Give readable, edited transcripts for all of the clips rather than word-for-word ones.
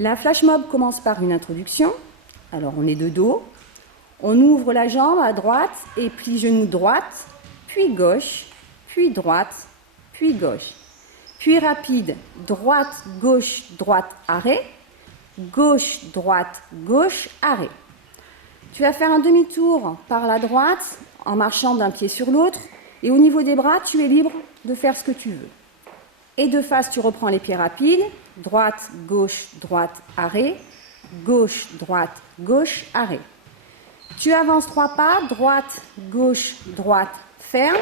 La flash mob commence par une introduction. Alors on est de dos. On ouvre la jambe à droite et plie genou droite, puis gauche, puis droite, puis gauche. Puis rapide, droite, gauche, arrêt. Gauche, droite, gauche, arrêt. Tu vas faire un demi-tour par la droite en marchant d'un pied sur l'autre. Et au niveau des bras, tu es libre de faire ce que tu veux. Et de face, tu reprends les pieds rapides. Droite, droite, arrêt. Gauche, gauche, arrêt. Tu avances 3 pas. Droite, droite, ferme.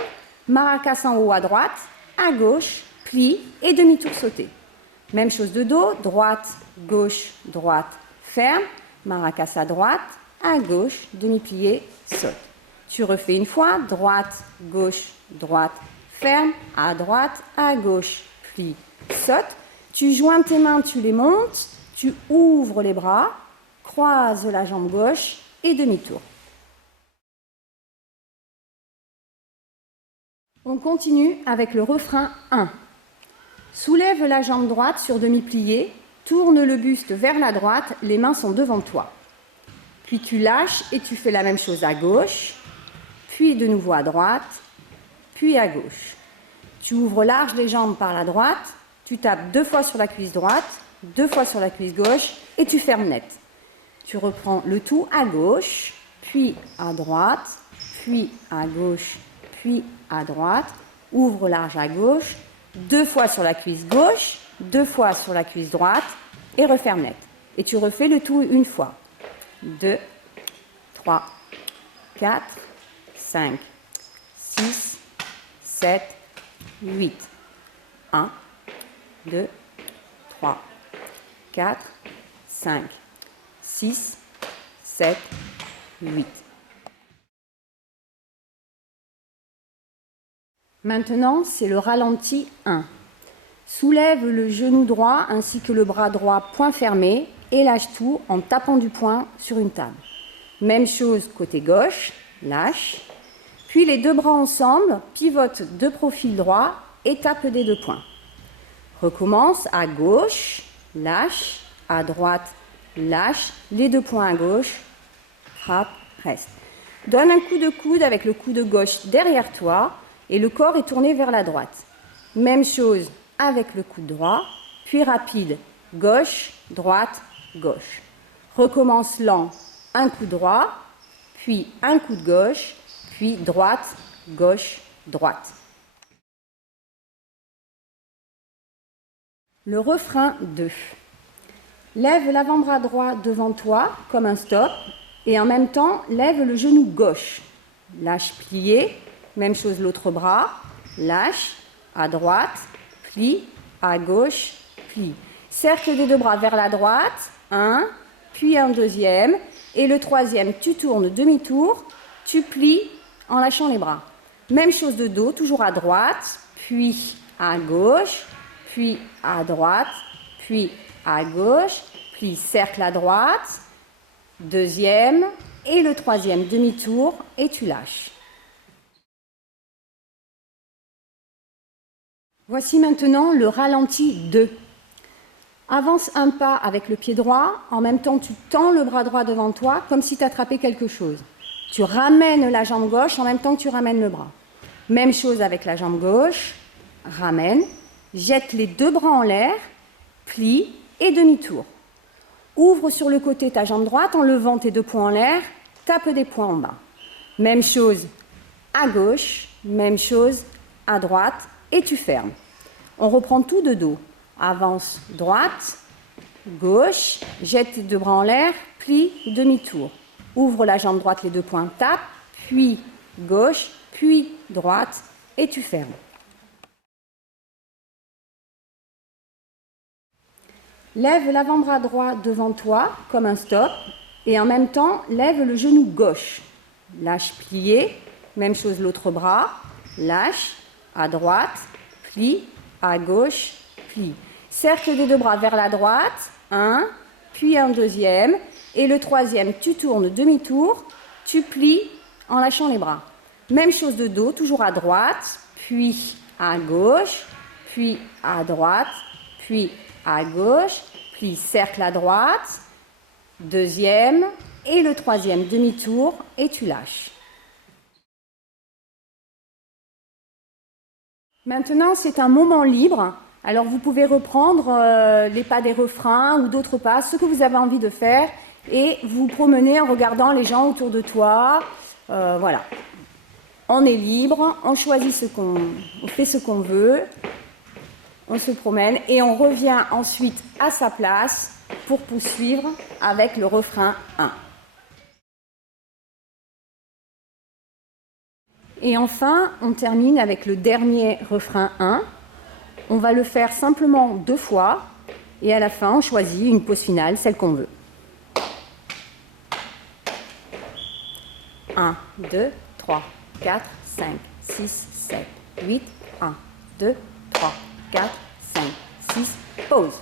Maracas en haut à droite. À gauche, plie et demi-tour sauté. Même chose de dos. Droite, droite, ferme. Maracas à droite. À gauche, demi-plié, saute. Tu refais une fois. Droite, droite, ferme. À droite, à gauche, plie, saute. Tu joins tes mains, tu les montes. Tu ouvres les bras. Croise la jambe gauche et demi-tour. On continue avec le refrain 1. Soulève la jambe droite sur demi-plié, tourne le buste vers la droite, les mains sont devant toi. Puis tu lâches et tu fais la même chose à gauche, puis de nouveau à droite, puis à gauche. Tu ouvres large les jambes par la droite, tu tapes 2 fois sur la cuisse droite, 2 fois sur la cuisse gauche et tu fermes net. Tu reprends le tout à gauche, puis à droite, puis à gauche, puis à droite, ouvre large à gauche, 2 fois sur la cuisse gauche, 2 fois sur la cuisse droite et referme net. Et tu refais le tout une fois. 2, 3, 4, 5, 6, 7, 8. 1, 2, 3, 4, 5, 6, 7, 8. Maintenant, c'est le ralenti 1. Soulève le genou droit ainsi que le bras droit point fermé et lâche tout en tapant du poing sur une table. Même chose côté gauche, lâche. Puis les 2 bras ensemble, pivote de profil droit et tape des 2 poings. Recommence à gauche, lâche, à droite, lâche, les 2 poings à gauche, frappe, reste. Donne un coup de coude avec le coude gauche derrière toi et le corps est tourné vers la droite. Même chose avec le coude droit, puis rapide, gauche, droite, gauche. Recommence lent, un coup droit, puis un coup de gauche, puis droite, gauche, droite. Le refrain 2. Lève l'avant-bras droit devant toi comme un stop et en même temps lève le genou gauche. Lâche plié, même chose l'autre bras, lâche, à droite, plie, à gauche, plie. Cercle des 2 bras vers la droite, 1, puis un deuxième, et le troisième, tu tournes demi-tour, tu plies en lâchant les bras. Même chose de dos, toujours à droite, puis à gauche, puis à droite, puis à gauche, plie, cercle à droite, deuxième, et le troisième, demi-tour, et tu lâches. Voici maintenant le ralenti 2. Avance un pas avec le pied droit, en même temps tu tends le bras droit devant toi comme si tu attrapais quelque chose. Tu ramènes la jambe gauche en même temps que tu ramènes le bras. Même chose avec la jambe gauche, ramène, jette les 2 bras en l'air, plie et demi-tour. Ouvre sur le côté ta jambe droite en levant tes 2 poings en l'air, tape des poings en bas. Même chose à gauche, même chose à droite et tu fermes. On reprend tout de dos. Avance droite, gauche, jette tes 2 bras en l'air, plie, demi-tour. Ouvre la jambe droite, les 2 poings, tape, puis gauche, puis droite et tu fermes. Lève l'avant-bras droit devant toi comme un stop et en même temps lève le genou gauche. Lâche plié, même chose l'autre bras, lâche, à droite, plie, à gauche, plie. Cercle des 2 bras vers la droite, 1, puis un deuxième, et le troisième, tu tournes demi-tour, tu plies en lâchant les bras. Même chose de dos, toujours à droite, puis à gauche, puis à droite, puis à gauche, puis cercle à droite, deuxième et le troisième demi-tour et tu lâches. Maintenant, c'est un moment libre. Alors, vous pouvez reprendre les pas des refrains ou d'autres pas, ce que vous avez envie de faire, et vous promener en regardant les gens autour de toi. Voilà. On est libre, on choisit on fait ce qu'on veut, on se promène et on revient ensuite à sa place pour poursuivre avec le refrain 1. Et enfin, on termine avec le dernier refrain 1. On va le faire simplement 2 fois et à la fin, on choisit une pause finale, celle qu'on veut. 1, 2, 3, 4, 5, 6, 7, 8, 1, 2, 3, 4, 5, 6, pause.